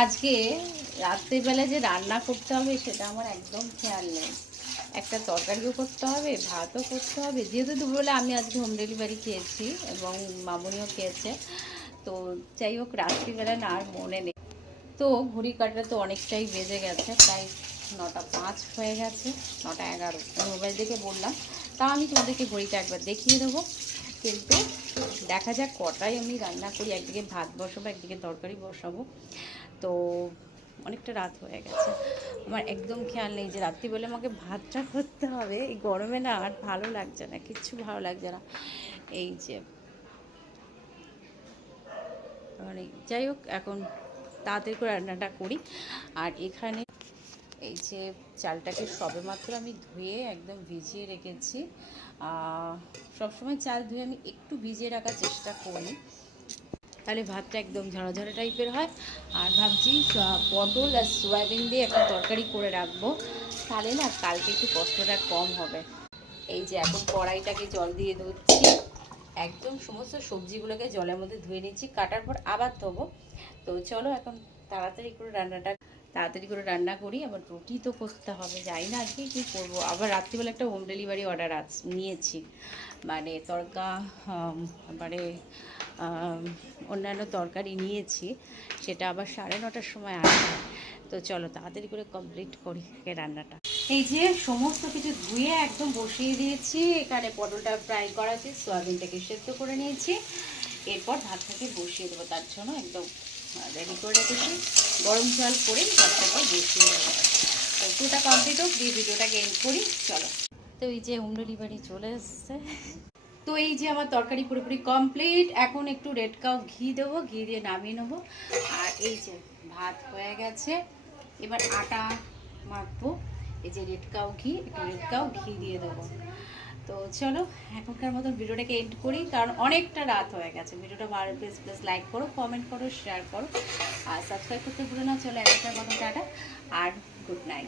আজকে রাত্রেবেলা যে রান্না করতে হবে সেটা আমার একদম খেয়াল নেই। একটা তরকারিও করতে হবে, ভাতও করতে হবে, যেহেতু দুপুরবেলা আমি আজকে হোম ডেলিভারি খেয়েছি এবং মামুনিও খেয়েছে। তো যাই হোক, রাত্রিবেলা না আর মনে নেই। তো ঘড়ি কাটা তো অনেকটাই বেজে গেছে, প্রায় 9টা 5 হয়ে গেছে, 9টা 11। আমি মোবাইল দেখে বললাম, তা আমি তোমাদেরকে ঘড়িটা একবার দেখিয়ে দেবো। কিন্তু দেখা যাক কটায় আমি রান্না করি। একদিকে ভাত বসাবো, একদিকে তরকারি বসাবো। তো অনেকটা রাত হয়ে গেছে। আমার একদম খেয়াল নেই যে রাত্রিবেলা আমাকে ভাতটা করতে হবে। এই গরমে না আর ভালো লাগছে না, কিচ্ছু ভালো লাগছে না। এই যে মানে যাই হোক, এখন তাড়াতাড়ি করে রান্নাটা করি। আর এখানে এই যে চালটাকে সবেমাত্র আমি ধুয়ে একদম ভিজিয়ে রেখেছি। সবসময় চাল ধুয়ে আমি একটু ভিজিয়ে রাখার চেষ্টা করি, তাহলে ভাতটা একদম ঝরাঝরা টাইপের হয়। আর ভাবছি পটল আর সয়াবিন দিয়ে একটা তরকারি করে রাখবো, তাহলে না কালকে একটু কষ্টটা কম হবে। এই যে এখন কড়াইটাকে জল দিয়ে ধুচ্ছি, একদম সমস্ত সবজিগুলোকে জলের মধ্যে ধুয়ে নিচ্ছি, কাটার পর আবার ধোবো। তো চলো এখন তাড়াতাড়ি করে রান্না করি। আবার রুটি তো করতে হবে, যাই না আজকে কী করবো। আবার রাত্রিবেলা একটা হোম ডেলিভারি অর্ডার নিয়েছি, মানে তড়কা, মানে অন্যান্য তরকারি নিয়েছি, সেটা আবার 9:30টার সময় আসবে। তো চলো তাড়াতাড়ি করে কমপ্লিট করি রান্নাটা। এই যে সমস্ত কিছু ধুয়ে একদম বসিয়ে দিয়েছি। এখানে পটলটা ফ্রাই করা আছে, সয়াবিনটাকে সেদ্ধ করে নিয়েছি। এরপর ভাতটাকে বসিয়ে দেবো, তার জন্য একদম রেডি করে রেখেছি। গরম জল করে ভাতটাকে বসিয়ে দেবো। তো পুরোটা কমপ্লিট হোক, দিয়ে ভিডিওটাকে এন্ড করি। চলো। তো এই যে হোম ডেলিভারি চলে এসছে। তো এই যে আমার তরকারি পুরোপুরি কমপ্লিট। এখন একটু রেড কাউ ঘি দেবো, ঘি দিয়ে নামিয়ে নেবো। আর এই যে ভাত হয়ে গেছে, এবার আটা মাখবো। এই যে রেড কাউ ঘি, একটু রেড কাউ ঘি দিয়ে দেবো। তো চলো এখনকার মতন ভিডিওটাকে এন্ড করি, কারণ অনেকটা রাত হয়ে গেছে। ভিডিওটা ভালো প্লিজ প্লিজ লাইক করো, কমেন্ট করো, শেয়ার করো, আর সাবস্ক্রাইব করতে ভুলো না। চলো এখনকার মতন টাটা আর গুড নাইট।